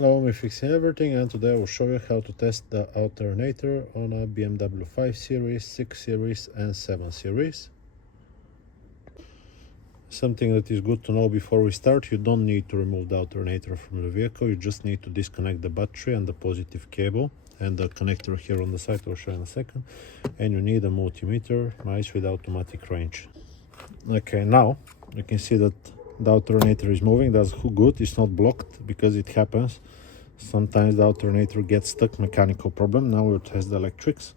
Hello, I'm fixing everything, and today I will show you how to test the alternator on a BMW 5 Series, 6 Series and 7 Series. Something that is good to know before we start: you don't need to remove the alternator from the vehicle, you just need to disconnect the battery and the positive cable and the connector here on the side. I'll show you in a second. And you need a multimeter, nice with automatic range. Okay, now you can see that the alternator is moving. That's good, it's not blocked, because it happens. Sometimes the alternator gets stuck, mechanical problem. Now we'll test the electrics.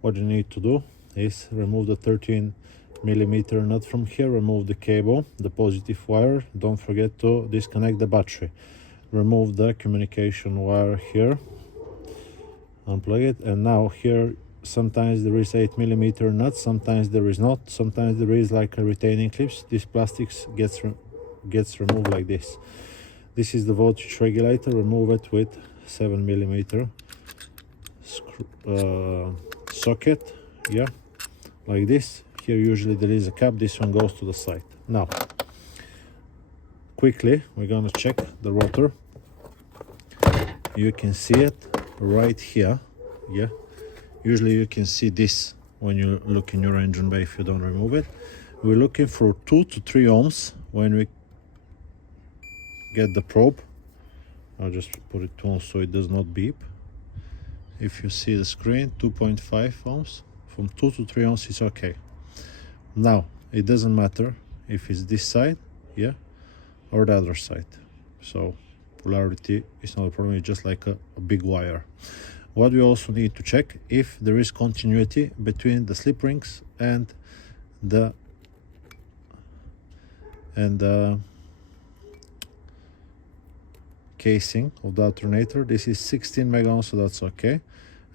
What you need to do is remove the 13mm nut from here, remove the cable, the positive wire. Don't forget to disconnect the battery. Remove the communication wire here, unplug it, and now here sometimes there is 8mm nut, sometimes there is not, sometimes there is like a retaining clips. This plastics gets removed like this. This is the voltage regulator. Remove it with 7mm socket, yeah, like this. Here usually there is a cap, this one goes to the side. Now quickly we're gonna check the rotor. You can see it right here, yeah. Usually you can see this when you look in your engine bay if you don't remove it. We're looking for 2 to 3 ohms when we get the probe. I'll just put it on so it does not beep. If you see the screen, 2.5 ohms. From 2 to 3 ohms is okay. Now it doesn't matter if it's this side, yeah, or the other side. So polarity is not a problem, it's just like a big wire. What we also need to check if there is continuity between the slip rings and the casing of the alternator. This is 16 mega ohms, so that's okay.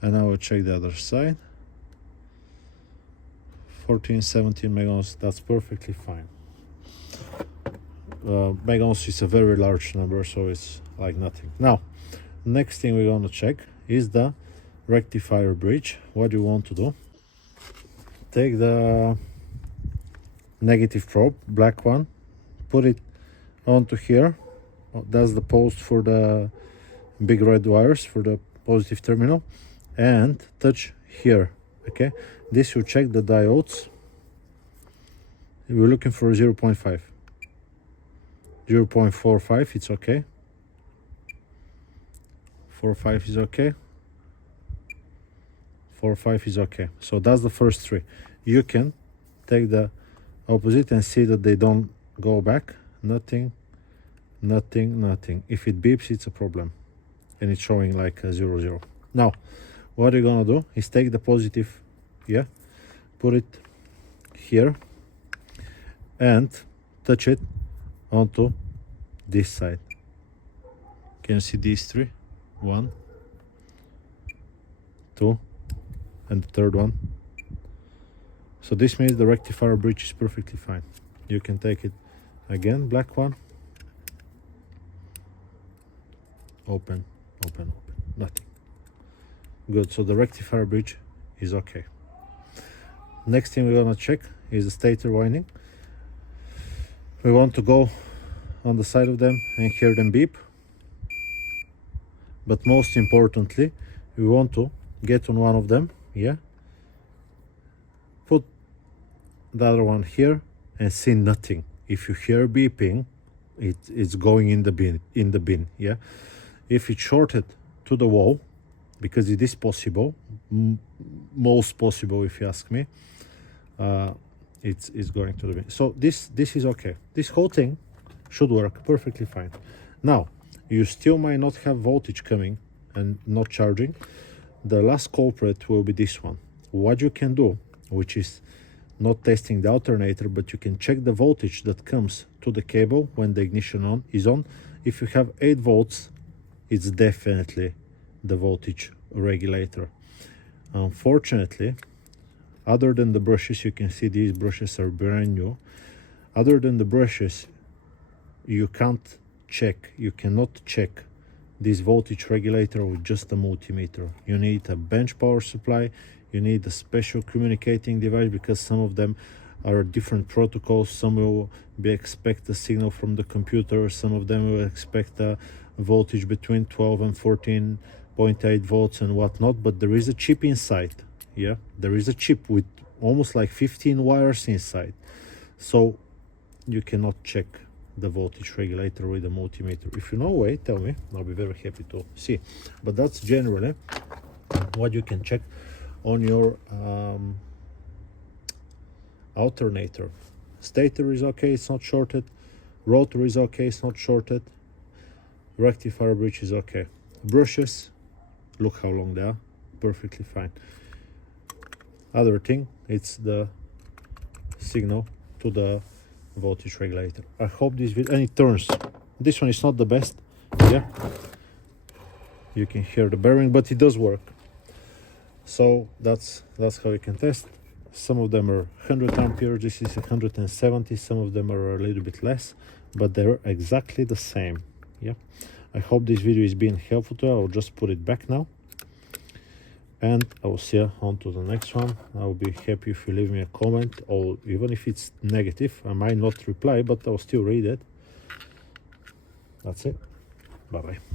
And now we'll check the other side. 14, 17 mega ohms, that's perfectly fine. Mega ohms is a very large number, so it's like nothing. Now, next thing we're going to check is the rectifier bridge. What you want to do: take the negative probe, black one, put it onto here. That's the post for the big red wires for the positive terminal, and touch here. Okay, this will check the diodes. We're looking for 0.5, 0.45, it's okay. 4.5 is okay. 4.5 is okay. So that's the first three. You can take the opposite and see that they don't go back. Nothing, nothing, nothing. If it beeps, it's a problem, and it's showing like a 0, 0. Now what you're gonna do is take the positive, yeah, put it here and touch it onto this side. Can you see these three? 1, 2, and the third one. So this means the rectifier bridge is perfectly fine. You can take it again, black one, open, open, open, nothing. Good, so the rectifier bridge is okay. Next thing we're gonna check is the stator winding. We want to go on the side of them and hear them beep. But most importantly, we want to get on one of them, yeah, put the other one here and see nothing. If you hear beeping, it's going in the bin, yeah. If it's shorted to the wall, because it is possible, most possible if you ask me, it's going to the bin. So this is okay. This whole thing should work perfectly fine. Now you still might not have voltage coming and not charging. The last culprit will be this one. What you can do, which is not testing the alternator, but you can check the voltage that comes to the cable when the ignition is on. If you have 8 volts, it's definitely the voltage regulator. Unfortunately, other than the brushes, you can see these brushes are brand new. Other than the brushes, you can't check, you cannot check this voltage regulator with just a multimeter. You need a bench power supply, you need a special communicating device, because some of them are different protocols. Some will expect a signal from the computer, some of them will expect a voltage between 12 and 14.8 volts and whatnot, but there is a chip inside. Yeah, there is a chip with almost like 15 wires inside, so you cannot check the voltage regulator with a multimeter. If you know a way, tell me, I'll be very happy to see. But that's generally what you can check on your alternator. Stator is okay, it's not shorted. Rotor is okay, it's not shorted. Rectifier bridge is okay. Brushes, look how long they are, perfectly fine. Other thing, it's the signal to the voltage regulator. I hope this video, and it turns. This one is not the best. Yeah, you can hear the bearing, but it does work. So that's how you can test. Some of them are 100 amperes, this is 170, some of them are a little bit less, but they're exactly the same. Yeah, I hope this video is being helpful to you. I'll just put it back now, and I will see you on to the next one. I'll be happy if you leave me a comment, or even if it's negative, I might not reply, but I'll still read it. That's it. Bye bye.